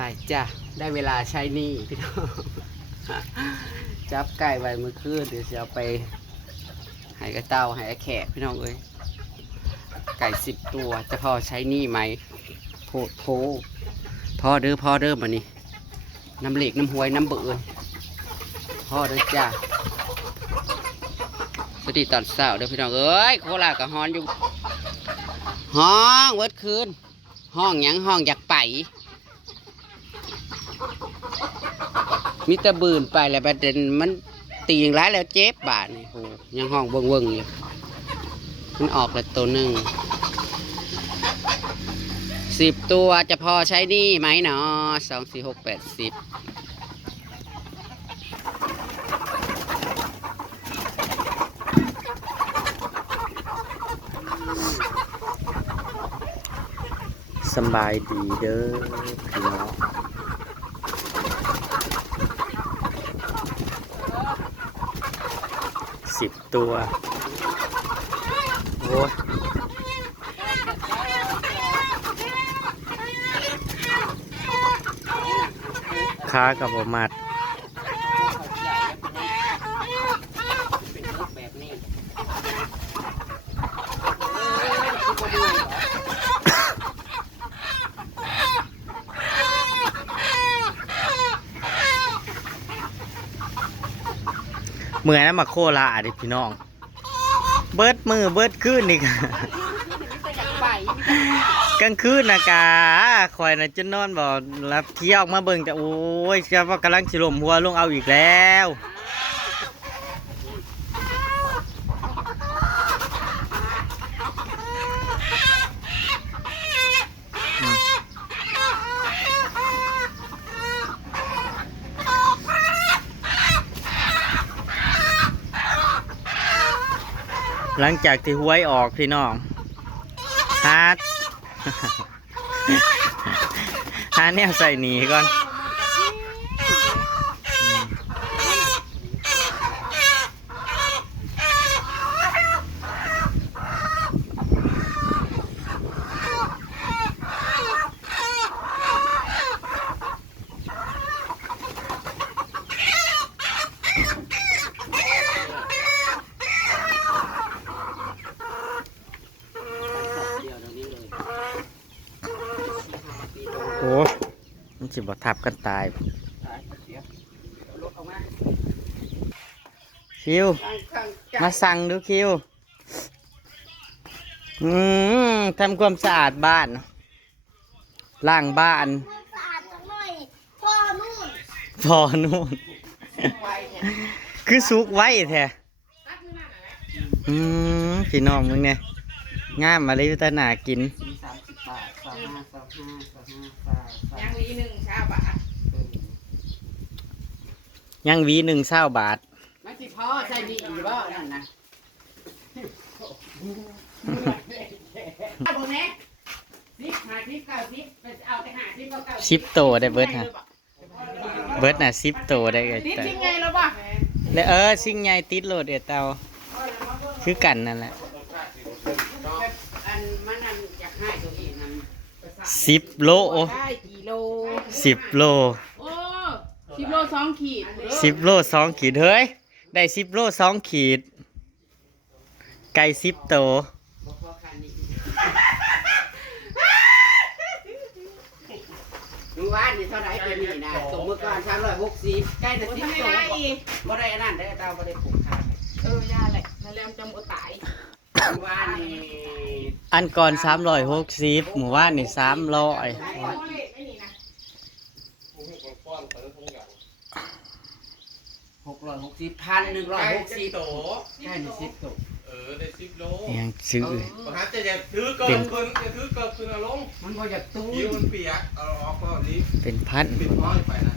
ไปจ้ะได้เวลาใช้หนี้พี่น้องจับไก่ไว้เมื่อคืนเดี๋ยวจะเอาไปให้กระเต้าให้แขกพี่น้องเอ้ยไก่10 ตัวจะพอใช้หนี้ไหมโพพอเด้อมานี่น้ำเหล็กน้ำหวยน้ำเบื่อพอเด้อจ้ะสวัสดีตอนเช้าเด้อพี่น้องเอ้ยโคราชกับฮอนอยู่ห้องเวิร์ดคืนห้องหยังห้องอยากไปมิตรบืนไปแล้วประเด็นมันตีอย่างไรแล้วเจ็บบาดนี่โอ้ยังห้องเบิ่งอยู่มันออกแล้วตัวหนึ่ง10 ตัวจะพอใช้หนี้ไหมเนาะ2 4 6 8 10สบายดีเด้อพี่น้อง10 ตัวโอ้ยค้ากับประมาทเมื่อนั้นมาโคลาดิพี่น้องเบิดมือเบิดคืนนี่กลางคืนนะกาคอยนะจะนอนบ่รับเที่ยวมาเบิ่งแต่โอ้ยจะว่ากำลังสิลมหัวลงเอาอีกแล้วหลังจากที่หวยออกพี่น้องฮาร์ดฮาร์ดเนี่ยใส่หนีก่อนโอ้มันสิบ่ทับกันตายคิวมาสั่งดูคิวทำความสะอาดบ้านล้างบ้านพอนู่นคือสุกไว้แท้พี่น้องมึงเนี่ยงามมาเลยตาหนากินยังวีหนึ่ง20 บาทยังวี1 20 บาทไม่สิพ่อใส่ดีอยู่บ่นั่นนะเอาบ่แม่10 50 90ไปเอาไป50 10 โตได้เบิดฮะเบิดน่ะ10 โตได้ไง ติดจริงไงแล้วป่ะแล้วสิ่งใหญ่ติดโหลดเตาคือกันนั่นแหละอันมันนั่นอยากให้ตัวเองนั่น10 โลได้กี่โล10 โลโอ้10 โล 2 ขีด10 โล 2 ขีดเฮ้ยได้10 โล 2 ขีดไก่10 โตดูว่านี่เท่าไหร่เป็นนี่นะสมมติก่อน360ใกล้แต่10 โตบ่ได้อันนั้นได้เตาบ่ได้ผูกขาดย่าแหละนั่นแล้วจำบ่ตายว่านี่อันก่อน360หมู่บ้านนี่300 660,160โตแค่นี้10 โตได้10 โลยังซื้อจะอย่าถือเกินคนอย่าถือเกินคืนเอาลงมันบ่อยากตู้ยิ้วมันเปียกเอาออกก็ดีเป็นพันปิดน้อยไปนะ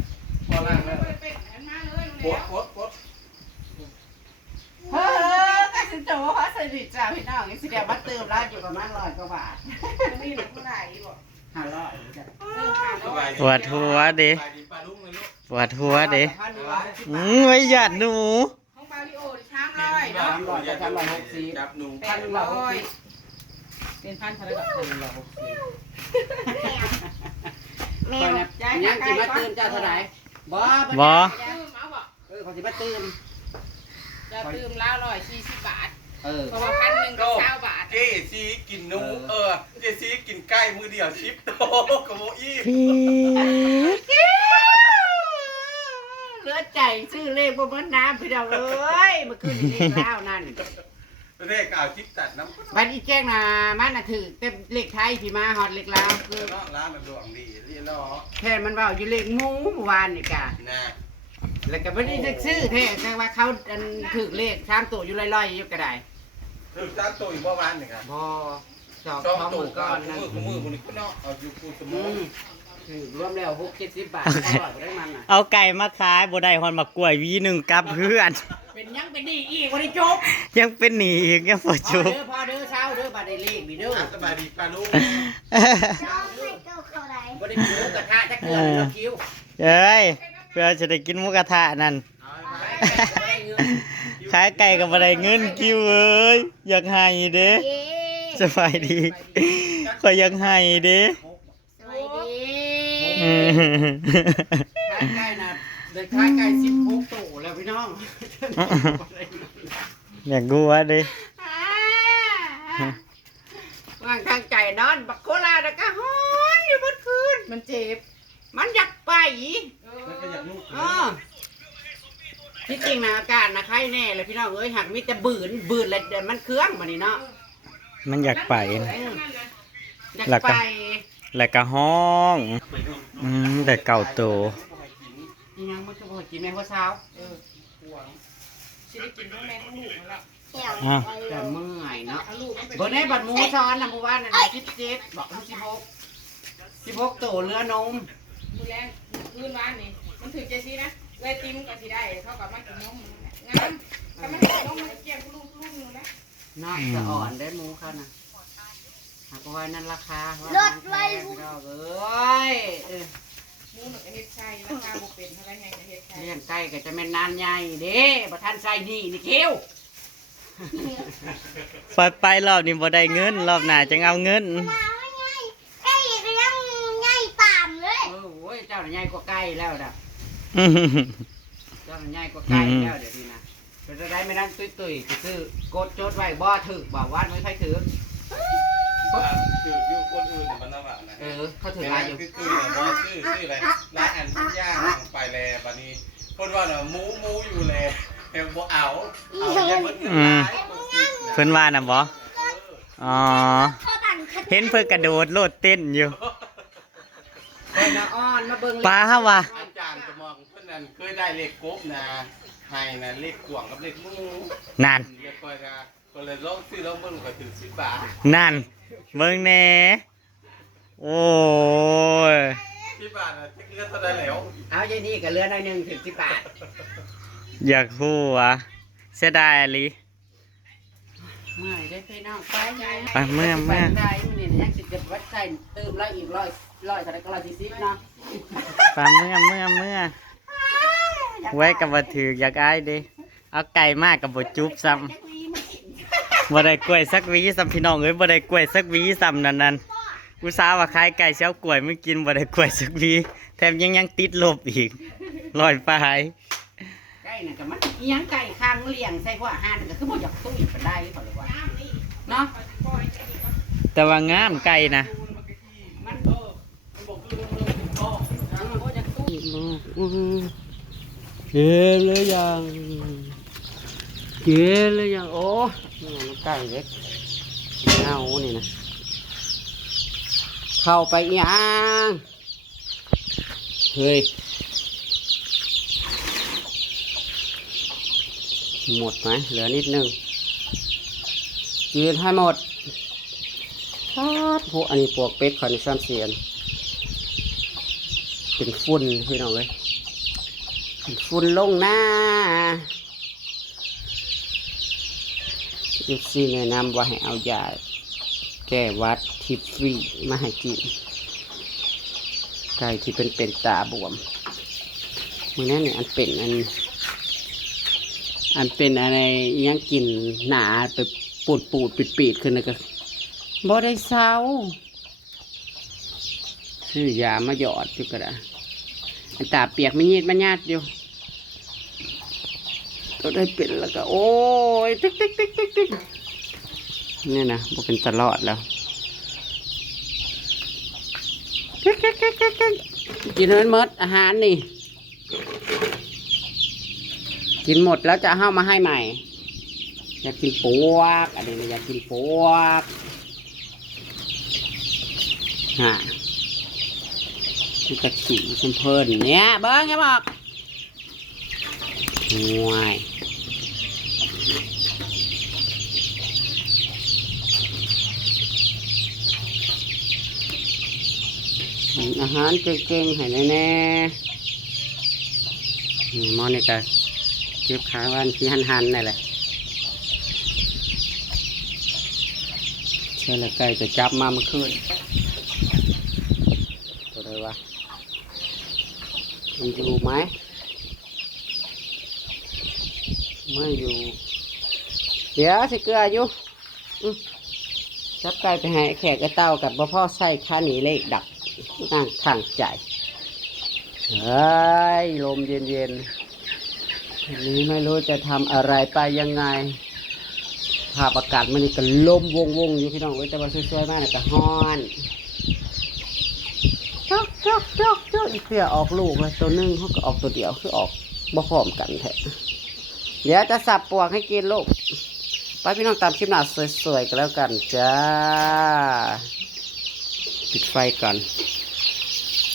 พอล่างแล้วปดก็สิโตเพราะสนิทจ้าพี่น้องนี่สิเดี๋ยวมาเติมร้านอยู่ประมาณ100 กว่าบาทมีหนักเท่าไหร่บ่500จ้ะปวดหัวเด้ปวดหัวเด้ไว้หยาดหนูของปาริโอ300เนาะ360จับหนู1,100เป็น1,000เท่าไหร่ก็1,160แม่จ้า ยังสิมาตื่นเจ้าเท่าไหร่บ่ บ่ ตื่มเอาบ่ เขาสิมาตื่น จะตื่มแล้ว140 บาท เพราะว่า1,000ก็20 บาท เจซีกินหนูเจซีกินไก่มือเดียวชิปโตกับโมอี้ เหลือใจซื้อเลขบ่เหมือนน้ำพี่น้องเอ้ยเมื่อคืนนี้เลขแล้วนั่น เลขเอาชิปตัดน้ำ บัดนี้แจ้งน่ะมันน่ะถือแต่เลขไทยพี่มาฮอดเลขลาวคือ เนาะร้านมันดวงดีเรียนล้อ แทนมันเว้าอยู่เลขหมูเมื่อวานนี่กะ นะ แล้วก็บ่ได้จะซื้อแท้แต่ว่าเขาอันถือเลข3ตัวอยู่ลอยๆอยู่ก็ได้ ถึงตามตัวอยู่เมื่อวานนี่ครับ บ่สอบ ช่อง ท้อง ตัว มือ ก็ ก่อนนั่น มือคนนี้ก็เนาะเอาอยู่คูสม อื อง มถือรวมแล้ว6-70 บาทอร่อยบ่ได้มันน่ะ เอาไก่มาขายบ่ได้ฮอนมากล้วยหวีหนึงกลับเพื่อน เป็นยังเป็นดีอีกบ่ได้จบ ยังเป็นหนี้อีกยังบ่ พ จ อบ เด้อเช้าเด้อบัดได้เลขนี่เด้อ สบายดีปลาลูก บ่ได้กินหมูกระทะจักเทื่อเลยเนาะคิว เอ้ยเพื่อจะได้กินหมูกระทะนั่น ขายไก่ก็บ่ได้เงินคิวเอ้ยอยากให้เด้สบายดีข่อยอยากให้เด้ สวัสดี อืม ขายไก่น่ะเด็กขายไก่16ตัวแล้วพี่น้อง อยากกูว่าเด้ วางทางใจนอนบักโคลาแล้วก็ฮ้อนอยู่เมื่อคืน มันเจ็บ มันอยากไป แล้วก็อยากลูก ที่จริงนะอากาศนะใครแน่เลยพี่น้องเอ้ยหักมีแต่บืนเลยเดี๋ยวมันเครื่องมานี่เนาะ มันอยากไปนะ อยาก แล้วก็ ไป แล้วก็ห้องแต่เก่าโต อีนังมันก็บอกกินแม่พ่อเช้า สิได้กินทั้งแม่ทั้งลูกนั่นแหละ อ่ะ แต่เมื่อยเนาะ เอาลูกมันเป็น บนได้บัดหมูซ้อนนะหมู่บ้านนั่น17บอกมัน16ตัวเรือนม มื้อแรงมื้อวานนี่มันถือใจสินะเวทีมันก็สิได้เขาก็มากินนมงามถ้ามันกินนมมันเกี่ยงลูกอยู่นะ น่าจะอ่อนได้หมูเขานะหากว่านั่นราคาลดไว้พี่น้องเอ้ย หมูมันก็เฮ็ดไส้ราคาบ่เป็นเท่าไหร่ไงก็เฮ็ดไส้ เลี้ยงไก่ก็จะแม่นนานใหญ่เด้บ่ทันใส่นี่นี่เกี้ยว ไปรอบนี้บ่ได้เงิน รอบหน้าจะเอาเงิน โอ้ยเจ้าน่ะใหญ่กว่าไก่แล้วน่ะ อื้อหือ เจ้าน่ะใหญ่กว่าไก่แล้วเดี๋ยวนี้นะเป็นจะได้ไม่นั่งตุ้ยๆก็คือกดโจดไว้บ่ถึกบ่วัดไว้ใครถือ คืออยู่คนอื่นมันน่าว่านะ เขาถือ เว ลา ลาย อยู่ คือบ่ชื่ออะไรร้านอันชิ้นย่างไปแลบัดนี้คนว่าน่ะหมูอยู่แลแต่บ่เอายังเบิดเงินหลาย เพิ่นว่าน่ะบ่อ๋อ เห็นเพิ่นกระโดดโลดเต้นอยู่ เพิ่นน่ะอ้อนมาเบิ่ง ปลาฮะวะ อาจารย์จะมองเพิ่นนั่นเคยได้เลขกบนะให้นะเลขกวางกับเลขหมู นั่น เรียกว่าก็เลยลองซื้อลองเบิ่งก็ถึง10 บาท นั่นเบิ่งแหน่โอ้ย 10 บาทน่ะเงินเท่าใดแล้ว เอาใจนี่ก็เหลือหน่อยหนึงถึง10 บาท อยากฮู้วะเสียดายอีหลี เมื่อยได้พี่น้องไปไง ไปเมื่อ ไปได้มื้อนี้ยังสิเก็บไว้ใส่เติมแล้วอีก100เท่าใดก็140เนาะ ไปเมื่อไว้กับบ่ถืออยากอายเด้เอาไก่มากกับบ่จุบซ้ำบ่ได้กล้วยสักหวีซ้ำพี่น้องเอ้ยบ่ได้กล้วยสักหวีซ้ำนั่นอุตส่าห์ว่าขายไก่เช้ากล้วยมึงกินบ่ได้กล้วยสักหวีแถมยังติดลบอีกลอยปลาย ไก่น่ะก็มันอีหยังไก่ข้างเลี้ยงใส่หัวอาหารก็คือบ่อยากตุ้ยปานใดเขาเลยว่าเนาะ แต่ว่างามไก่นะ มันบ่อยากตุ้ยเย็นเลยยังเย็นเลยยังโอ้นี่มันไก่เล็กเอานี่นะเข้าไปอีหยังเฮ้ยหมดไหมเหลือนิดนึงยืนให้หมดพวกอันนี้ปวกเป็ดคอนซัมเซียนเป็นฝุ่นพี่น้องเลยเป็นฝุ่นลงหน้าอีกซีแนะนำว่าให้เอายาแก้หวัดทิฟฟี่มาให้กินไก่ที่เป็นตาบวมมือนั้นเนี่ยอันเป็นอะไรยังกินหนาไปปูดปิดขึ้นนะก็บ่ได้เศร้า ซื้อยามาหยอดอยู่ก็ได้อันตาเปียกไม่ยีดมันญาติอยู่ก็ได้เป็นแล้วก็โอ้ยติ๊กติ๊กติ๊กติ๊กติ๊กนี่นะบ่เป็นตลอดแล้วติ๊กติ๊กติ๊กติ๊กติ๊กกินเฮิร์นมดอาหารนี่กินหมดแล้วจะเอามาให้ใหม่อยากกินปวกอันนี้อยากกินปวกฮะมันกระฉี่เพลินเนี่ยเบิ้งอย่าบอกห่วยอาหารเก่งๆให้แน่ๆมอนี่ก็เก็บขาวันที่หันๆนี่แหละใช่แล้วไก่จะจับมาเมื่อคืนตัวใดวะมันอยู่ไหมไม่อยู่เดี๋ยวสิเกลืออยู่จับไก่ไปให้แขกไอ้เต้ากับพ่อใส่ข้าหนีเลขดับนั่งข้างใจเฮ้ยลมเย็นๆทีนี้ไม่รู้จะทำอะไรไปยังไงภาพอากาศมันก็ลมวงๆอยู่พี่น้องแต่ว่าสวยๆมากเลยก็ฮ้อนจอกอีเสียออกลูกเลยตัวนึงเขาก็ออกตัวเดียวคือออกบ่พร้อมกันแท้เดี๋ยวจะสับปวกให้กินลูกไปพี่น้องตามคลิปหน้าสวยๆกันแล้วกันจ้าปิดไฟก่อน